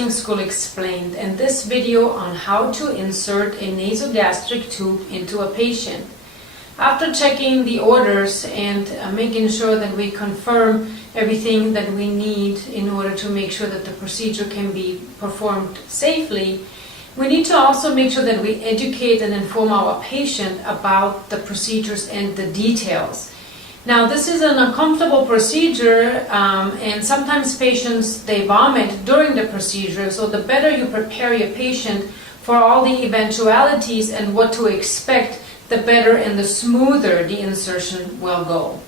Nursing School Explained, and this video on how to insert a nasogastric tube into a patient. After checking the orders and making sure that we confirm everything that we need in order to make sure that the procedure can be performed safely, we need to also make sure that we educate and inform our patient about the procedures and the details. Now, this is an uncomfortable procedure, and sometimes patients, they vomit during the procedure, so the better you prepare your patient for all the eventualities and what to expect, the better and the smoother the insertion will go.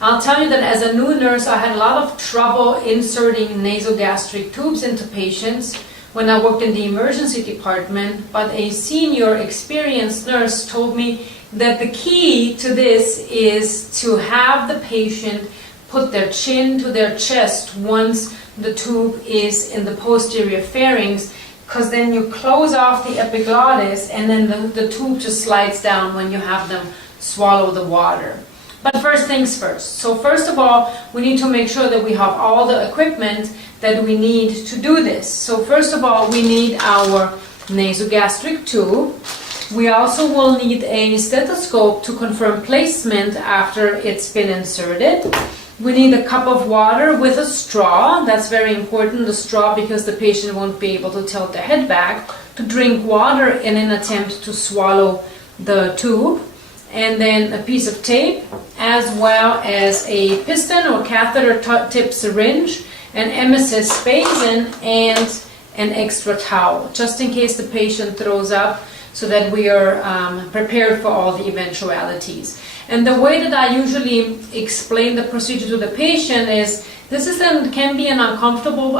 I'll tell you that as a new nurse, I had a lot of trouble inserting nasogastric tubes into patients when I worked in the emergency department, but a senior experienced nurse told me that the key to this is to have the patient put their chin to their chest once the tube is in the posterior pharynx, because then you close off the epiglottis and then the tube just slides down when you have them swallow the water. But first things first. So first of all, we need to make sure that we have all the equipment that we need to do this. So first of all, we need our nasogastric tube. We also will need a stethoscope to confirm placement after it's been inserted. We need a cup of water with a straw. That's very important, the straw, because the patient won't be able to tilt their head back to drink water in an attempt to swallow the tube. And then a piece of tape, as well as a piston or catheter tip syringe, an emesis basin, and an extra towel, just in case the patient throws up, so that we are prepared for all the eventualities. And the way that I usually explain the procedure to the patient is, can be an uncomfortable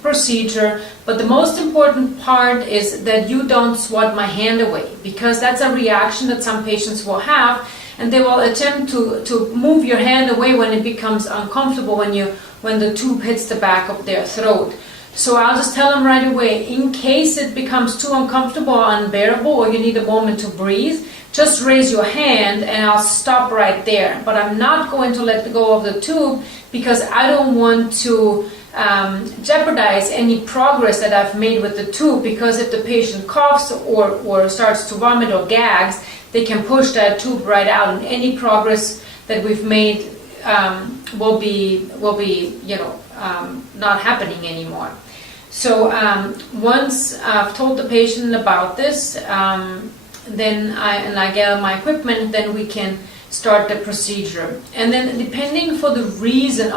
procedure, but the most important part is that you don't swat my hand away, because that's a reaction that some patients will have, and they will attempt to move your hand away when it becomes uncomfortable, when the tube hits the back of their throat. So I'll just tell them right away, in case it becomes too uncomfortable or unbearable, or you need a moment to breathe, just raise your hand and I'll stop right there. But I'm not going to let go of the tube, because I don't want to jeopardize any progress that I've made with the tube, because if the patient coughs or starts to vomit or gags, they can push that tube right out, and any progress that we've made will be not happening anymore. So once I've told the patient about this, then I gather my equipment, then we can start the procedure. And then depending for the reason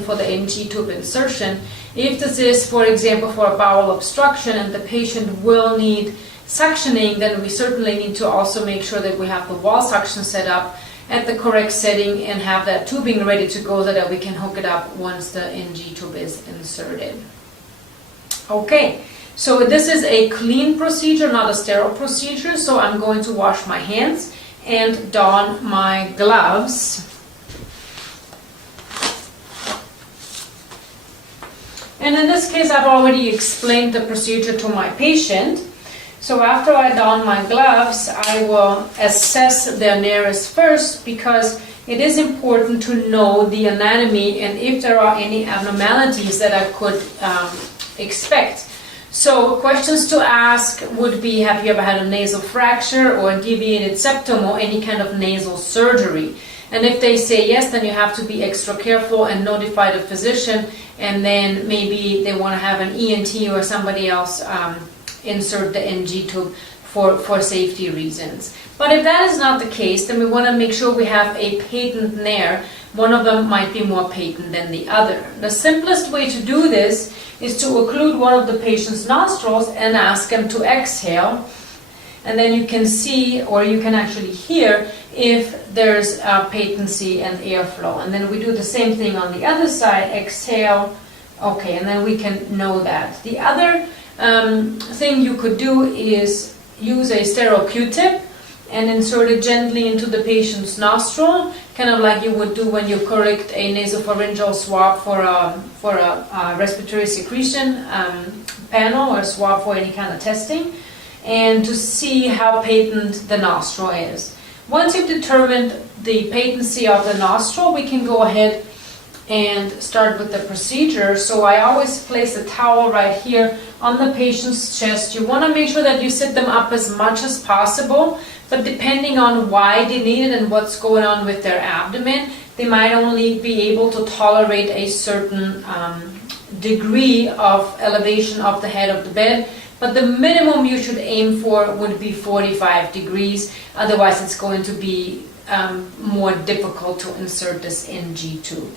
for the NG tube insertion, if this is, for example, for a bowel obstruction and the patient will need suctioning, then we certainly need to also make sure that we have the wall suction set up at the correct setting and have that tubing ready to go so that we can hook it up once the NG tube is inserted. Okay, so this is a clean procedure, not a sterile procedure, so I'm going to wash my hands and don my gloves. And in this case, I've already explained the procedure to my patient. So after I don my gloves, I will assess their nares first, because it is important to know the anatomy and if there are any abnormalities that I could expect. So questions to ask would be, have you ever had a nasal fracture or a deviated septum or any kind of nasal surgery? And if they say yes, then you have to be extra careful and notify the physician, and then maybe they want to have an ENT or somebody else insert the NG tube for safety reasons. But if that is not the case, then we want to make sure we have a patent nare. One of them might be more patent than the other. The simplest way to do this is to occlude one of the patient's nostrils and ask them to exhale. And then you can see, or you can actually hear, if there's patency and airflow. And then we do the same thing on the other side, exhale, okay, and then we can know that. The other thing you could do is use a sterile Q-tip and insert it gently into the patient's nostril, kind of like you would do when you correct a nasopharyngeal swab for a respiratory secretion panel, or swab for any kind of testing, and to see how patent the nostril is. Once you've determined the patency of the nostril, we can go ahead and start with the procedure. So I always place a towel right here on the patient's chest. You want to make sure that you sit them up as much as possible, but depending on why they need it and what's going on with their abdomen, they might only be able to tolerate a certain degree of elevation of the head of the bed. But the minimum you should aim for would be 45 degrees. Otherwise, it's going to be more difficult to insert this NG tube.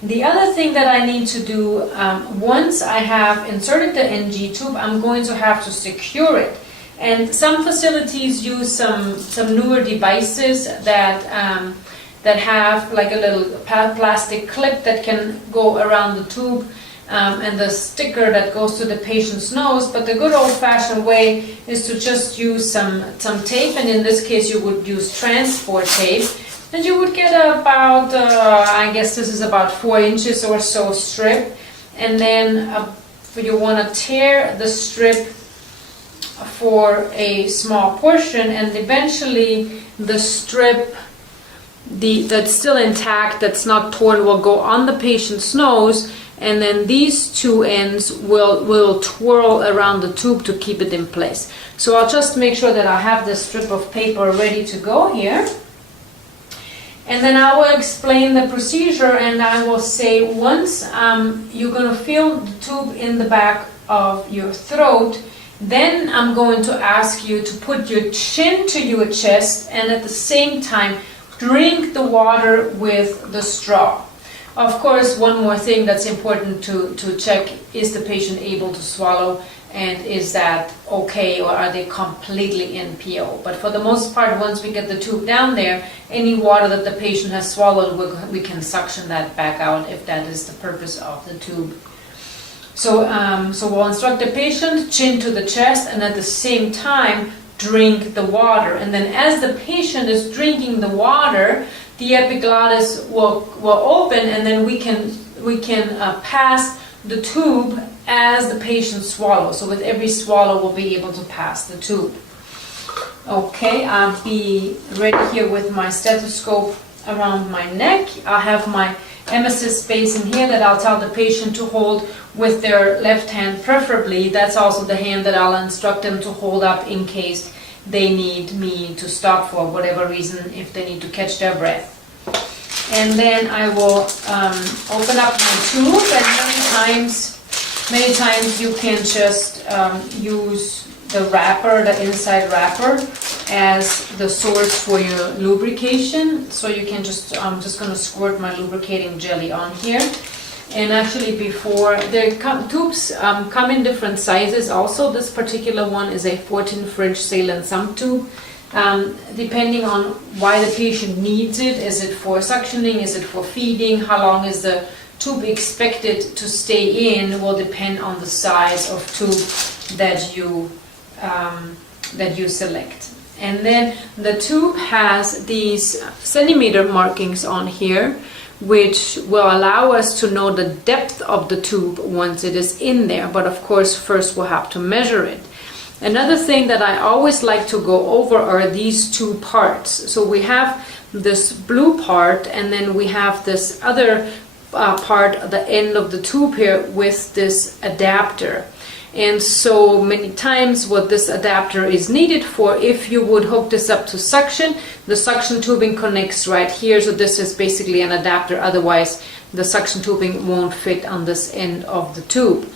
The other thing that I need to do, once I have inserted the NG tube, I'm going to have to secure it. And some facilities use some newer devices that have like a little plastic clip that can go around the tube, and the sticker that goes to the patient's nose. But the good old-fashioned way is to just use some tape, and in this case you would use transport tape, and you would get about, I guess this is about 4 inches or so strip, and then you want to tear the strip for a small portion, and eventually the strip that's still intact, that's not torn, will go on the patient's nose, and then these two ends will twirl around the tube to keep it in place. So I'll just make sure that I have this strip of paper ready to go here. And then I will explain the procedure, and I will say once you're going to feel the tube in the back of your throat, then I'm going to ask you to put your chin to your chest and at the same time drink the water with the straw. Of course, one more thing that's important to check, is the patient able to swallow, and is that okay, or are they completely NPO? But for the most part, once we get the tube down there, any water that the patient has swallowed, we can suction that back out if that is the purpose of the tube. So we'll instruct the patient, chin to the chest, and at the same time drink the water. And then as the patient is drinking the water, the epiglottis will open, and then we can pass the tube as the patient swallows. So with every swallow, we'll be able to pass the tube. Okay, I'll be ready here with my stethoscope around my neck. I'll have my emesis space in here that I'll tell the patient to hold with their left hand preferably. That's also the hand that I'll instruct them to hold up in case they need me to stop for whatever reason, if they need to catch their breath. And then I will open up my tube, and many times you can just use the wrapper, the inside wrapper, as the source for your lubrication. So you can just, I'm just going to squirt my lubricating jelly on here. And actually, before tubes come in different sizes. Also, this particular one is a 14 French sail and thumb tube. Depending on why the patient needs it, is it for suctioning, is it for feeding, how long is the tube expected to stay in, will depend on the size of tube that you select. And then the tube has these centimeter markings on here, which will allow us to know the depth of the tube once it is in there. But of course, first we'll have to measure it. Another thing that I always like to go over are these two parts. So we have this blue part, and then we have this other part, the end of the tube here, with this adapter. And so many times what this adapter is needed for, if you would hook this up to suction, the suction tubing connects right here. So this is basically an adapter, otherwise the suction tubing won't fit on this end of the tube.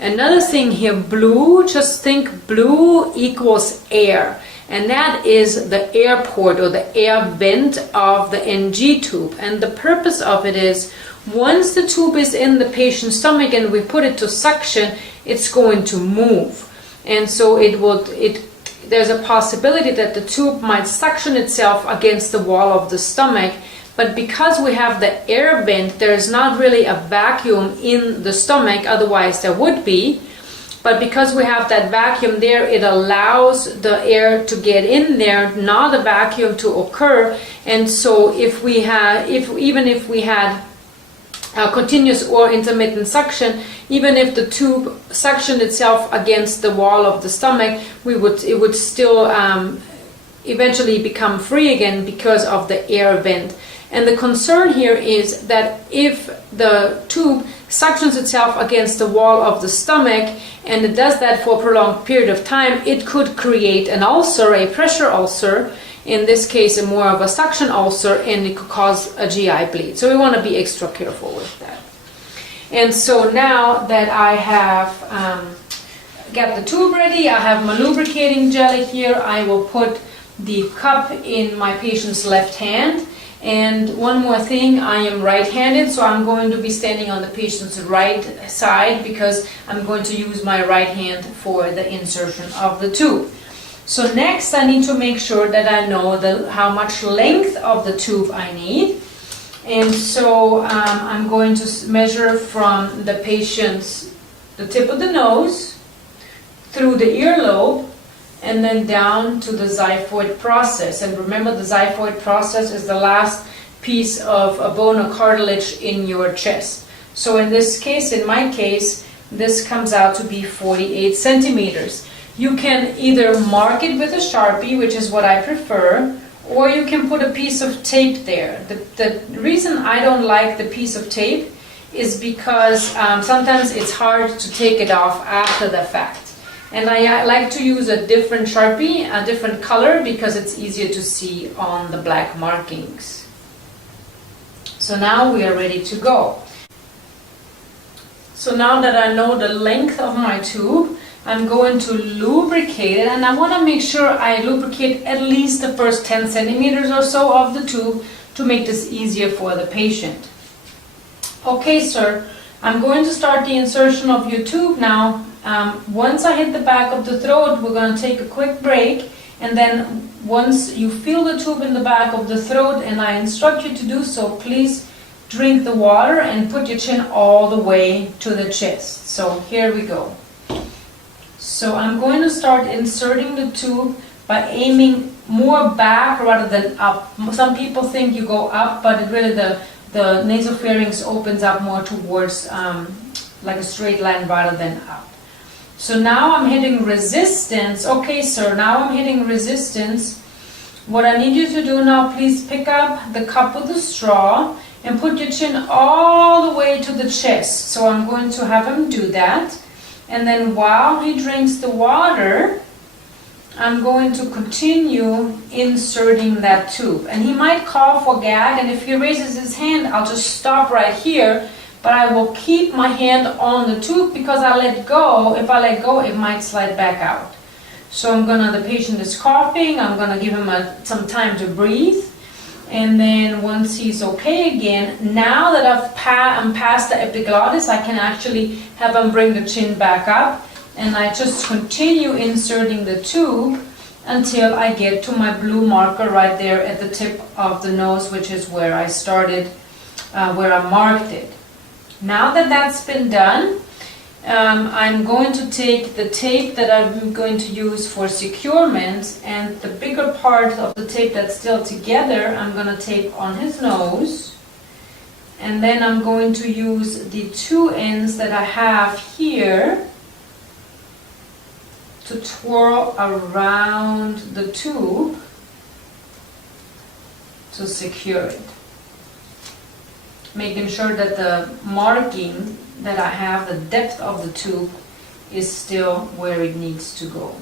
Another thing here, blue, just think blue equals air. And that is the air port or the air vent of the NG tube. And the purpose of it is, once the tube is in the patient's stomach and we put it to suction, it's going to move. And so there's a possibility that the tube might suction itself against the wall of the stomach. But because we have the air vent, there's not really a vacuum in the stomach, otherwise there would be. But because we have that vacuum there, it allows the air to get in there, not a vacuum to occur. And so even if we had continuous or intermittent suction, even if the tube suctioned itself against the wall of the stomach, it would still eventually become free again because of the air vent. And the concern here is that if the tube suctions itself against the wall of the stomach, and it does that for a prolonged period of time, it could create an ulcer, a pressure ulcer, in this case a more of a suction ulcer, and it could cause a GI bleed. So we want to be extra careful with that. And so now that I have got the tube ready, I have my lubricating jelly here, I will put the cup in my patient's left hand. And one more thing, I am right-handed, so I'm going to be standing on the patient's right side because I'm going to use my right hand for the insertion of the tube. So next I need to make sure that I know how much length of the tube I need. And so I'm going to measure from the the tip of the nose, through the earlobe, and then down to the xiphoid process. And remember, the xiphoid process is the last piece of a bone or cartilage in your chest. So in this case, in my case, this comes out to be 48 centimeters. You can either mark it with a Sharpie, which is what I prefer, or you can put a piece of tape there. The reason I don't like the piece of tape is because sometimes it's hard to take it off after the fact. And I like to use a different Sharpie, a different color, because it's easier to see on the black markings. So now we are ready to go. So now that I know the length of my tube, I'm going to lubricate it, and I want to make sure I lubricate at least the first 10 centimeters or so of the tube to make this easier for the patient. Okay, sir, I'm going to start the insertion of your tube now. Once I hit the back of the throat, we're going to take a quick break, and then once you feel the tube in the back of the throat, and I instruct you to do so, please drink the water and put your chin all the way to the chest. So here we go. So I'm going to start inserting the tube by aiming more back rather than up. Some people think you go up, but it really the nasopharynx opens up more towards like a straight line rather than up. So now I'm hitting resistance. Okay, sir, now I'm hitting resistance. What I need you to do now, please pick up the cup with the straw and put your chin all the way to the chest. So I'm going to have him do that. And then while he drinks the water, I'm going to continue inserting that tube. And he might cough or gag, and if he raises his hand, I'll just stop right here. But I will keep my hand on the tube because I let go. If I let go, it might slide back out. So the patient is coughing, I'm gonna give him some time to breathe. And then once he's okay again, now that I'm past the epiglottis, I can actually have him bring the chin back up. And I just continue inserting the tube until I get to my blue marker right there at the tip of the nose, which is where I started, where I marked it. Now that that's been done, I'm going to take the tape that I'm going to use for securement, and the bigger part of the tape that's still together, I'm going to tape on his nose. And then I'm going to use the two ends that I have here to twirl around the tube to secure it, making sure that the marking that I have, the depth of the tube, is still where it needs to go.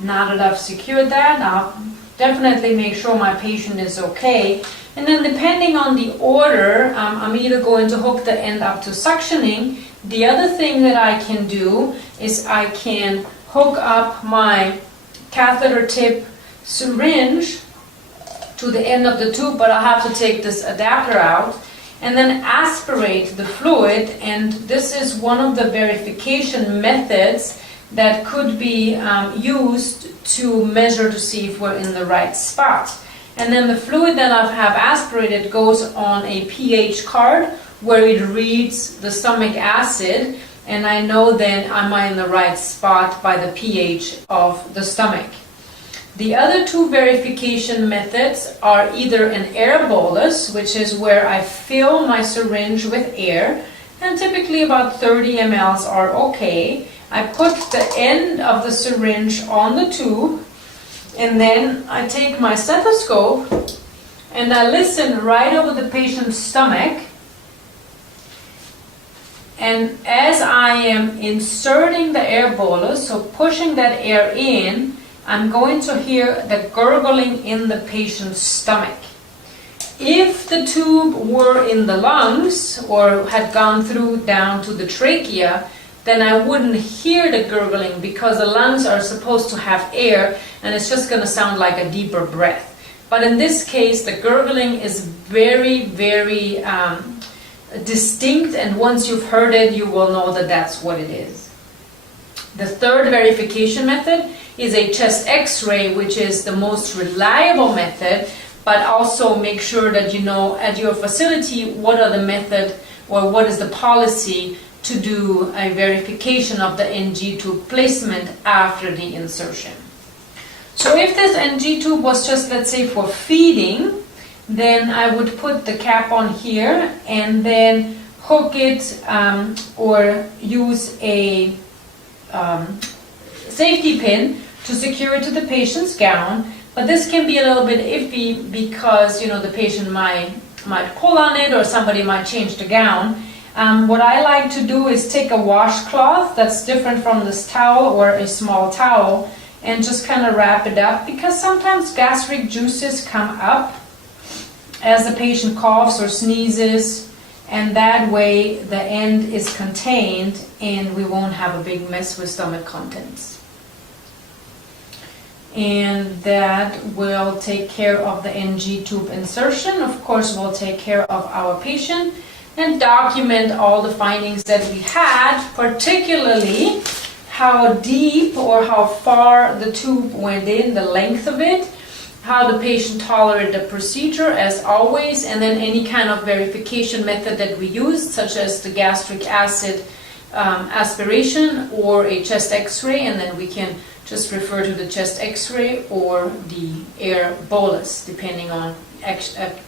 Now that I've secured that, I'll definitely make sure my patient is okay. And then depending on the order, I'm either going to hook the end up to suctioning. The other thing that I can do is I can hook up my catheter tip syringe to the end of the tube, but I'll have to take this adapter out, and then aspirate the fluid. And this is one of the verification methods that could be used to measure to see if we're in the right spot. And then the fluid that I have aspirated goes on a pH card where it reads the stomach acid, and I know then am I in the right spot by the pH of the stomach. The other two verification methods are either an air bolus, which is where I fill my syringe with air, and typically about 30 mL are okay. I put the end of the syringe on the tube, and then I take my stethoscope and I listen right over the patient's stomach. And as I am inserting the air bolus, so pushing that air in, I'm going to hear the gurgling in the patient's stomach. If the tube were in the lungs or had gone through down to the trachea, then I wouldn't hear the gurgling because the lungs are supposed to have air and it's just going to sound like a deeper breath. But in this case, the gurgling is very, very distinct, and once you've heard it, you will know that that's what it is. The third verification method is a chest x-ray, which is the most reliable method, but also make sure that you know at your facility what are the method or what is the policy to do a verification of the NG tube placement after the insertion. So if this NG tube was just, let's say, for feeding, then I would put the cap on here and then hook it or use a safety pin to secure it to the patient's gown. But this can be a little bit iffy because, you know, the patient might pull on it or somebody might change the gown. What I like to do is take a washcloth that's different from this towel or a small towel and just kind of wrap it up, because sometimes gastric juices come up as the patient coughs or sneezes, and that way the end is contained and we won't have a big mess with stomach contents. And that will take care of the NG tube insertion. Of course, we'll take care of our patient and document all the findings that we had, particularly how deep or how far the tube went in, the length of it, how the patient tolerated the procedure as always, and then any kind of verification method that we used, such as the gastric acid aspiration or a chest x-ray, and then we can just refer to the chest x-ray or the air bolus, depending on,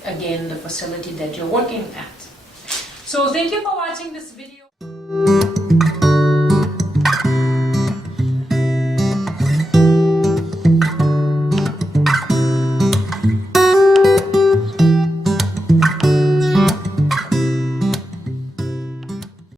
again, the facility that you're working at. So thank you for watching this video.